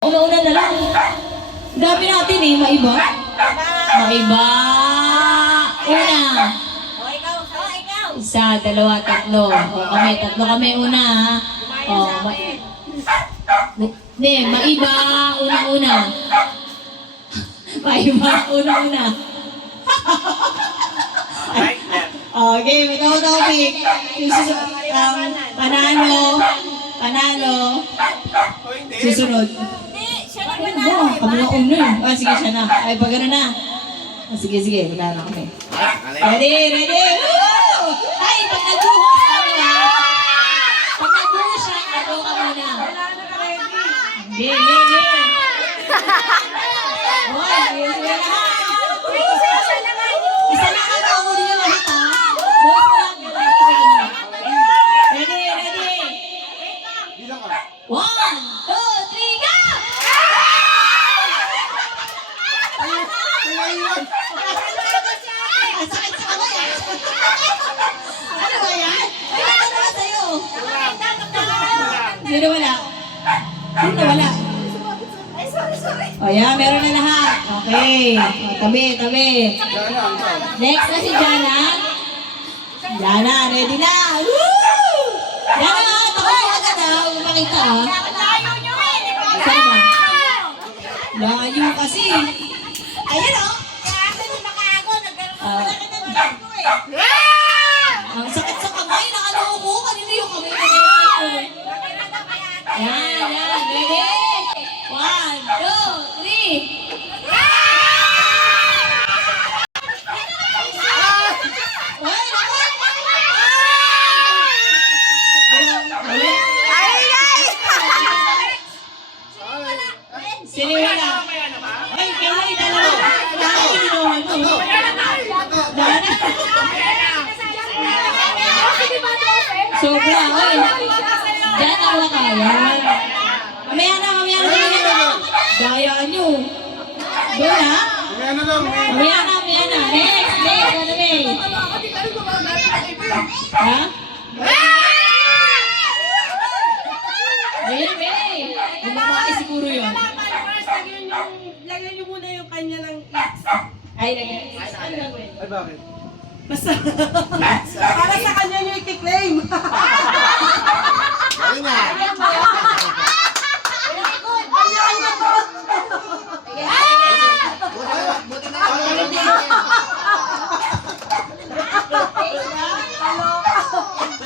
Una-una na lang. Dami natin eh, maiba. Maiba. Una. Isa, dalawa, tatlo. Tatlo kami una ha. Hindi, maiba. Una-una. Maiba, una-una. Okay, ikaw topic. Panalo. Susunod. Kami na una eh. Sige, siya na. Ay, pag gano'n na. Sige, wala na kami. Ready? Woo! Ay, pag nagbuhos kami ha. Pag nagbuhos siya, ako ka muna. Sige. Isa na ka ba ako din yung lahat ha? Boys mo lang. Ready? 1, 2, 3, go! Sakit sa kamay ah. Ano ba yan? Ay, natanong ka sa'yo. Sino wala? O yan, meron na lahat. Okay. Tabi. Next na si Jana. Jana, ready na. Woo! Jana, takot agad ha. Huwag makita ha. Saan ba? Layo kasi. Ayan o. Ang sakit sa kamay. Nakano ko. Kanina yung kamay ko. Yan. Ready? 1, 2, 3. Siniwala. Ay, kaya dalawa. Ay, inuwan mo. Dana. Sobra, oy. Diyan ang kaya. Mamaya na. Daya nyo. Doon ha? Mamaya na. Next. Ano may? Ha? May. Yung babae siguro yun. Lagyan niyo muna yung kanya ng X. Ay, lagyan. Ay, bakit? Basta. Para sa kanya niyo i-claim. Galing nga. Buti na.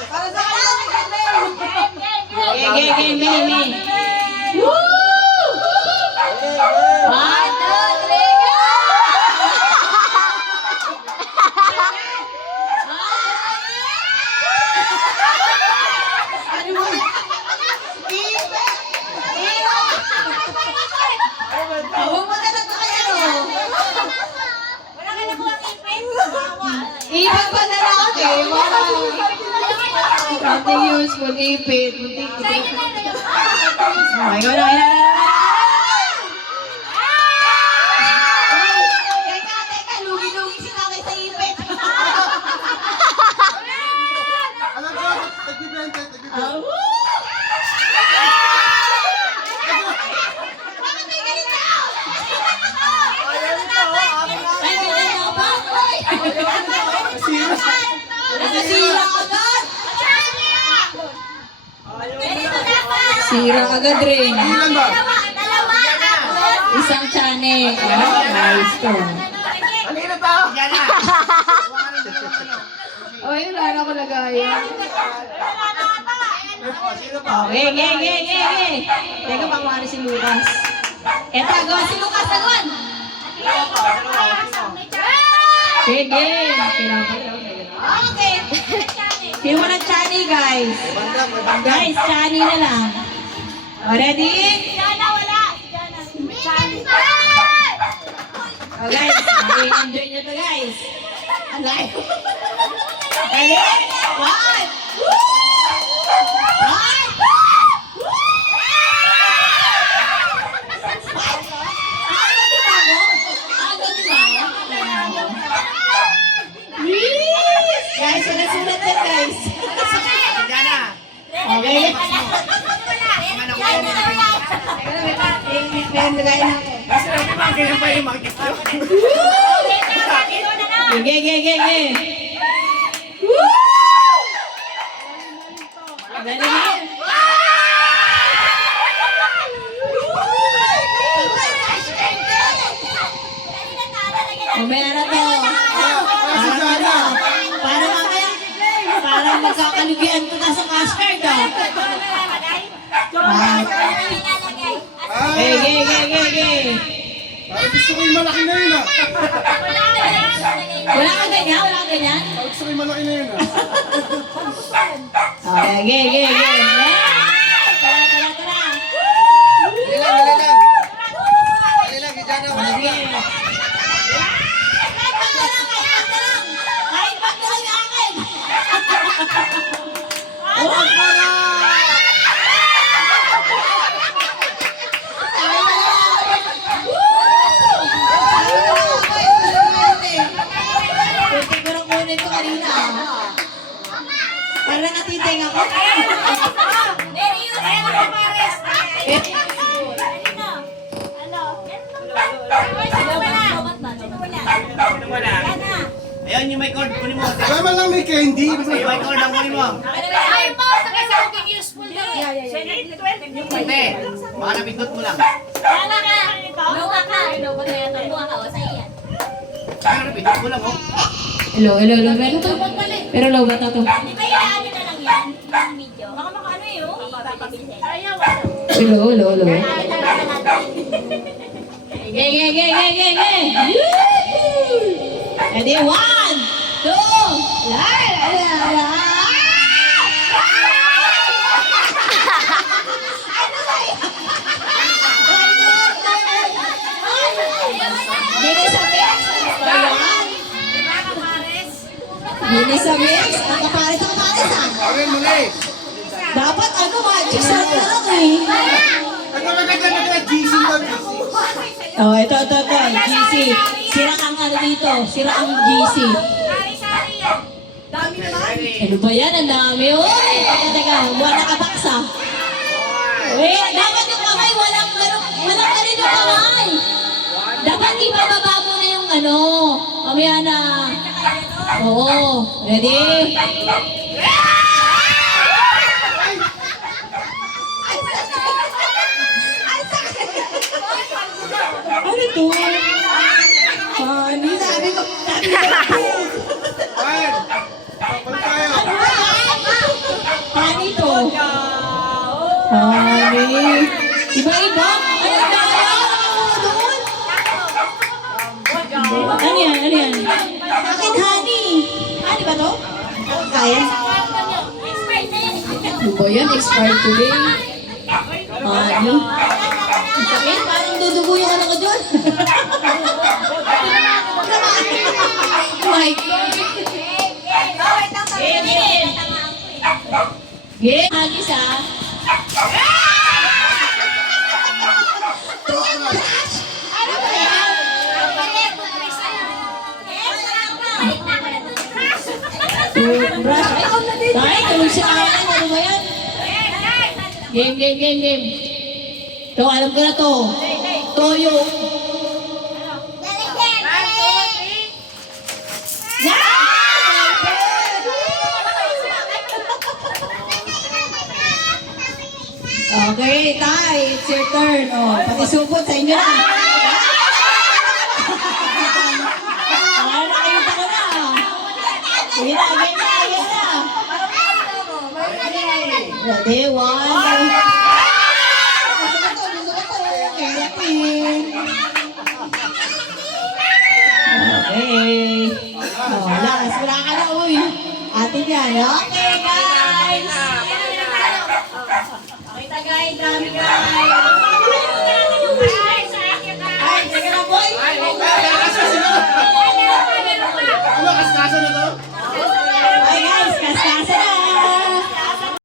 Para sa kanya niyo i-claim. Game. Woo! 1, 2, 3, go! Ano mo? Huwag mo na lang ito kaya no? Ipag pa na lang ako eh. Something useful, ipit. Oh, ikaw na. Teka, lugi-lugi si Kakay sa ipit. Alam ko, tag-ibente. Bakit may ganito? Ay, ganito pa? Nasira agad. Sira agad rin. Ilan ba? Isang chane. Nice to. Kanina pa? Yan na. Oh, yun, wala ko lagaya. Sino pa? Okay. Teka, pangwari si Lucas. Eto, gawa si Lucas. Agawan. Sige. Okay. Sino mo ng chani, guys? Guys, chani na lang. Ready? Oh, guys, enjoy nyo to, guys. Alay. Ready? 1. Guys, sunod-sunod yan, guys. Yan na. Okay. Wala. Wala. Teka lang, wait lang. Lagayan natin. Kasi nabi ba, ganyan pa yung mag-gift nyo? Sige, sige, sige. Woo! Dali, dali. Mamaya na to. Para mamaya. Parang magkakalugian ko na sa cash card, ah. Hey, hey, hey, hey, hey. Parang gusto ko yung malaki na yun ah. Wala ka ganyan? Wala ka ganyan? Parang gusto ko yung malaki na yun ah. Okay, okay, okay, okay. Tara, tara, tara. Dali lang, dali lang. Dali lang, hindi na wala Sige. na. Kahit pag na lang yung akin. Wala na! Kunti ko lang kunin ko kanina. Para natiting ako. Ayun yung may cord, kunin mo. Wala man lang may candy. Yung may cord ang kunin mo. Hindi, baka napindot mo lang. Kaya napindot mo lang, oh. Hello, hello, hello. Meron to. Pero low ba to? Hello, hello, hello. Gay, gay, gay, gay, gay, gay. Ready? 1, 2, la, la, la, la. Gini sa mix. Gini sa mix. Ang kapares sa kapares, ah. Amin muli. Dapat ano, magic sarap na lang eh. Nagkakaganda GC daw, GC. Oh, ito, GC. Sira ang ano dito, sira ang GC. Ano ba yan? Ang dami, oy! Teka, buwan nakabaksa. Wait, dapat yung kamay, walang ganun yung kamay. Dapat ibababa mo na yung ano. Mamaya na. Oo, ready? Ano to? Honey, sabi ko. Ayan. Kapal tayo. Honey to. Honey. Iba-iba. Ay, ang daya. Doon. Ano yan? Ano yan? Akin, honey. Honey ba to? Kaya? Ano ba yan? Expired today. Honey. Ang sakit. Parang dudugo yung ano ko dyan. Oh my God. Game. Agis, ah. Ano ba yan? Toothbrush. Ay, tulog si Alan. Ano ba yan? Game, game, game, game. Ito, alam ko na to. Toyo. Okay, Tay, it's your turn. Oh, pati supot sa inyo na. Nakakita ko na. Sige na, game na, game na. Ready, 1. Okay. Oh, last. Wala ka na, uy. Atin yan. Okay, guys. Okay, guys. Dami, guys.